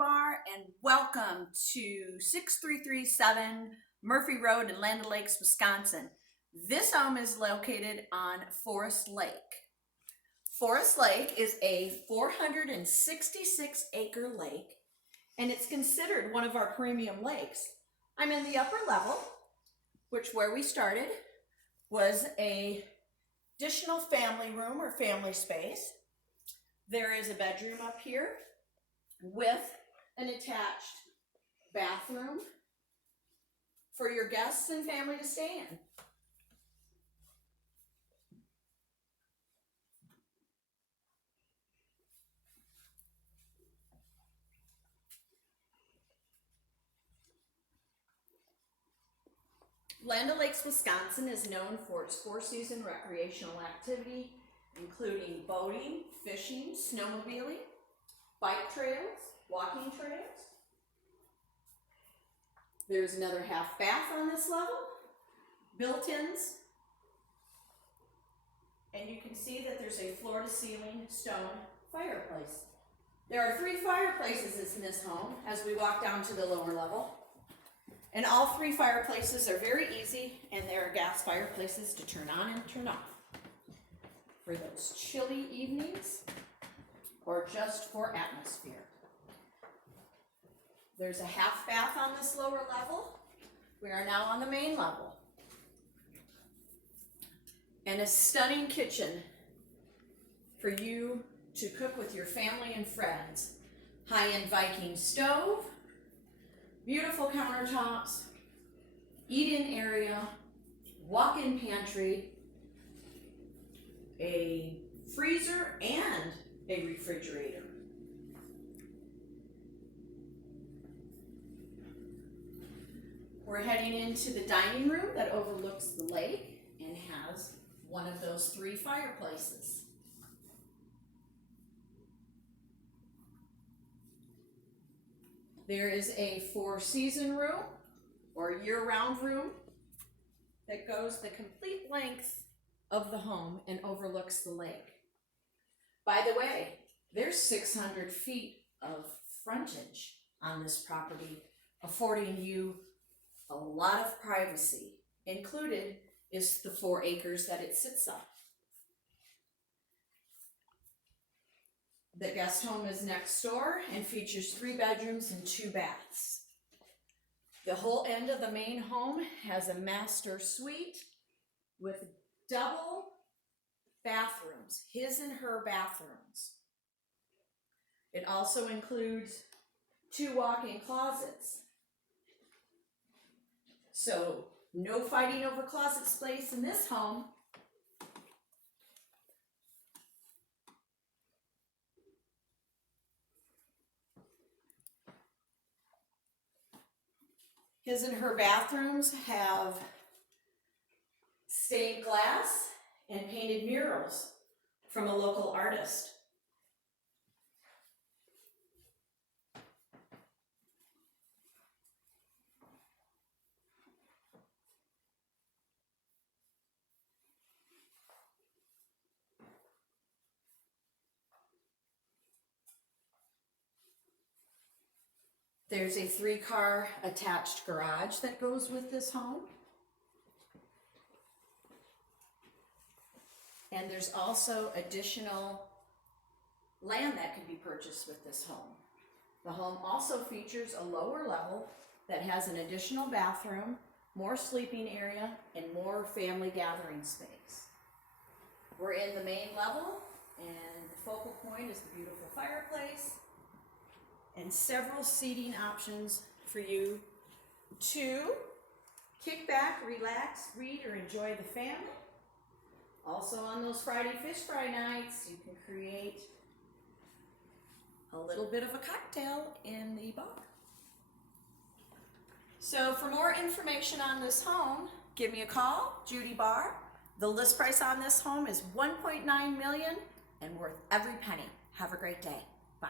Bar, and welcome to 6337 Murphy Road in Land O'Lakes, Wisconsin. This home is located on Forest Lake. Forest Lake is a 466 acre lake, and it's considered one of our premium lakes. I'm in the upper level, which where we started was a additional family room or family space. There is a bedroom up here with an attached bathroom for your guests and family to stay in. Land O'Lakes, Wisconsin is known for its four-season recreational activity, including boating, fishing, snowmobiling, bike trails, walking trails. There's another half bath on this level, built-ins, and you can see that there's a floor-to-ceiling stone fireplace. There are 3 fireplaces in this home as we walk down to the lower level. And all 3 fireplaces are very easy, and they are gas fireplaces to turn on and turn off for those chilly evenings or just for atmosphere. There's a half bath on this lower level. We are now on the main level. And a stunning kitchen for you to cook with your family and friends. High-end Viking stove, beautiful countertops, eat-in area, walk-in pantry, a freezer, and a refrigerator. We're heading into the dining room that overlooks the lake and has one of those 3 fireplaces. There is a 4-season room or year-round room that goes the complete length of the home and overlooks the lake. By the way, there's 600 feet of frontage on this property, affording you a lot of privacy. Included is the 4 acres that it sits on. The guest home is next door and features 3 bedrooms and 2 baths. The whole end of the main home has a master suite with double bathrooms, his and her bathrooms. It also includes 2 walk-in closets. So no fighting over closet space in this home. His and her bathrooms have stained glass and painted murals from a local artist. There's a 3-car attached garage that goes with this home. And there's also additional land that can be purchased with this home. The home also features a lower level that has an additional bathroom, more sleeping area, and more family gathering space. We're in the main level, and the focal point is the beautiful fireplace and several seating options for you to kick back, relax, read, or enjoy the family. Also on those Friday fish fry nights, you can create a little bit of a cocktail in the bar. So for more information on this home, give me a call, Judy Barr. The list price on this home is $1.9 million and worth every penny. Have a great day. Bye.